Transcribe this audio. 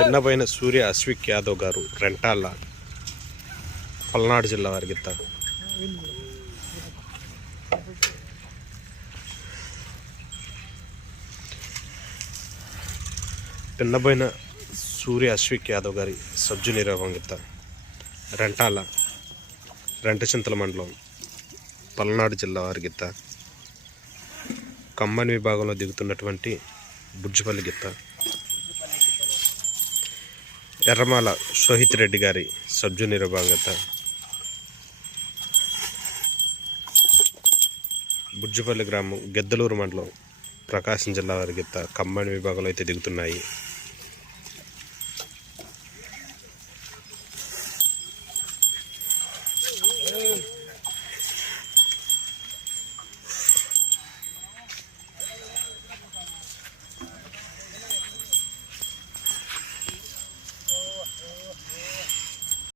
పిన్నపైన సూర్య అశ్విక్ యాదవ్ గారు రెంటాళ్ళ పల్నాడు జిల్లా వారి గిత్త. పిన్నపైన సూర్య అశ్విక్ యాదవ్ గారి సబ్జు నిర్వాహకం గిత్త రెంటాళ్ళ రెంటచింతల మండలం పల్నాడు జిల్లా వారి గిత్త. కమ్మని విభాగంలో దిగుతున్నటువంటి బుజ్జిపల్లి గిత్త. ఎర్రమాల సోహిత్ రెడ్డి గారి సబ్ జూనియర్ విభాగం గిత్త. బుజ్జిపల్లి గ్రామం గెద్దలూరు మండలం ప్రకాశం జిల్లా వారి గిత్త కమ్మని విభాగంలో అయితే దిగుతున్నాయి.